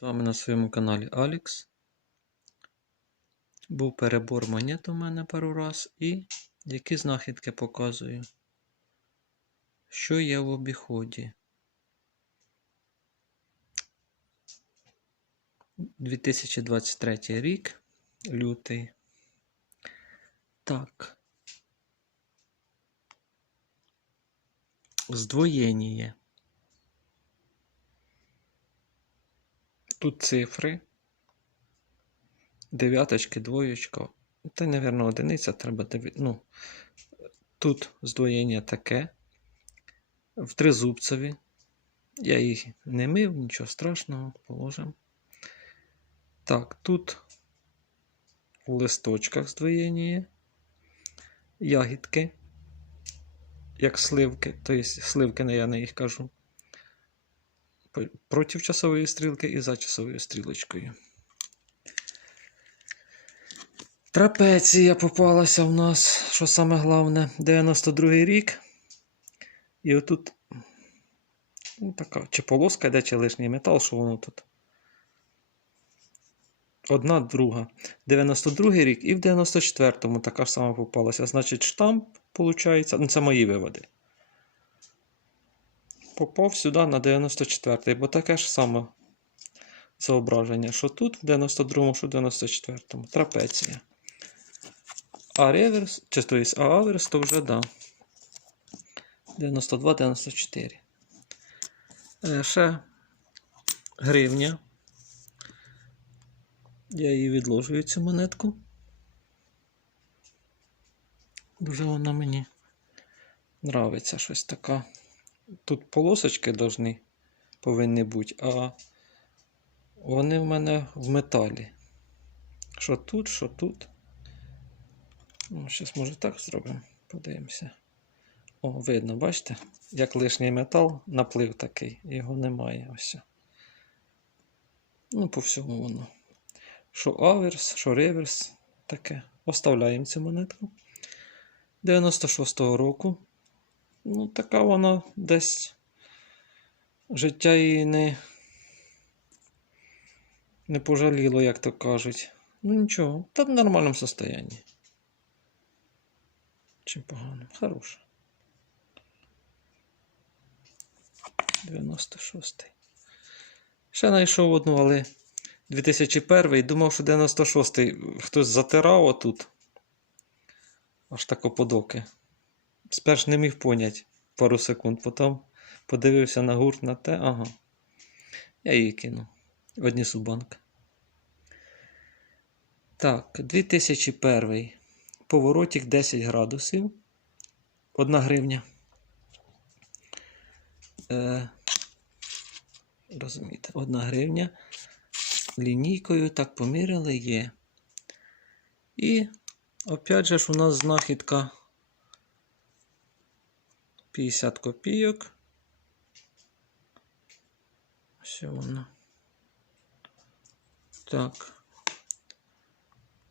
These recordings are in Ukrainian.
З вами на своєму каналі Алікс. Був перебор монет у мене пару раз і які знахідки показую. Що є в обіході. 2023 рік, лютий. Так. Здвоєння. Тут цифри. Дев'яточки, двоєчка. Та, мабуть, одиниця треба. Ну, тут здвоєння таке. В тризубцеві. Я їх не мив, нічого страшного, положимо. Так, тут в листочках здвоєння. Ягідки. Як сливки, тобто сливки, я не їх кажу проти часової стрілки і за часовою стрілочкою. Трапеція попалася в нас, що саме головне, 92 рік. І отут ну, така, чи полоска йде, чи лишній метал, що воно тут. Одна друга. 92-й рік і в 94-му така ж сама попалася. Значить, штамп, виходить, ну це мої виводи попав сюди на 94-й, бо таке ж саме зображення, що тут, в 92-му, що в 94-му. Трапеція. А реверс, чи то є, а аверс, то вже да. 92-94. Е, ще гривня. Я її відложую цю монетку. Дуже вона мені нравиться щось така. Тут полосочки должны, повинні бути, а вони в мене в металі. Що тут, що тут. Ну, Зараз, може, так зробимо. Подивимося. О, видно, бачите? Як лишній метал, наплив такий, його немає ось. Ну, по всьому воно. Що аверс, що реверс, таке. Оставляємо цю монетку. 96-го року. Ну, така вона десь життя її не не пожаліло, як то кажуть. Ну нічого, та в нормальному состоянні. Чим погано? Хороше. 96-й. Ще знайшов одну, але 2001 думав, що 96-й хтось затирав отут. Аж тако подоки. Спершу не міг поняти пару секунд, потім подивився на гурт на те, ага. Я її кинув. Однісу банк. Так, 2001. Поворотик 10 градусів. Одна гривня. Е, Розумієте, одна гривня. Лінійкою так поміряли є. І, опять же ж, у нас знахідка 50 копійок. Ось воно. Так.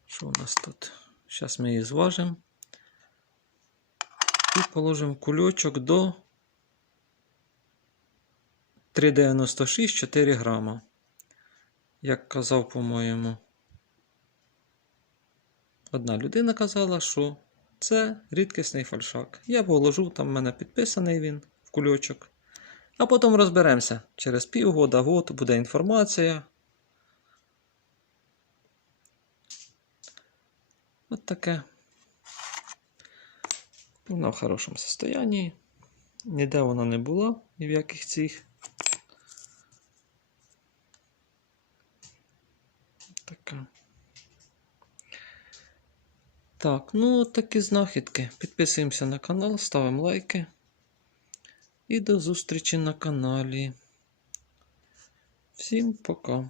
Що у нас тут? Зараз ми її зважимо. І положимо кульочок до 3,96 4 грама. Як казав, по-моєму, одна людина казала, що це рідкісний фальшак. Я положу, там в мене підписаний він в кульочок. А потім розберемося. Через півгода, год буде інформація. От таке. Вона в хорошому состоянні. Ніде вона не була, ні в яких цих. Така. Так, ну от такі знахідки. Підписуємося на канал, ставимо лайки. І до зустрічі на каналі. Всім пока.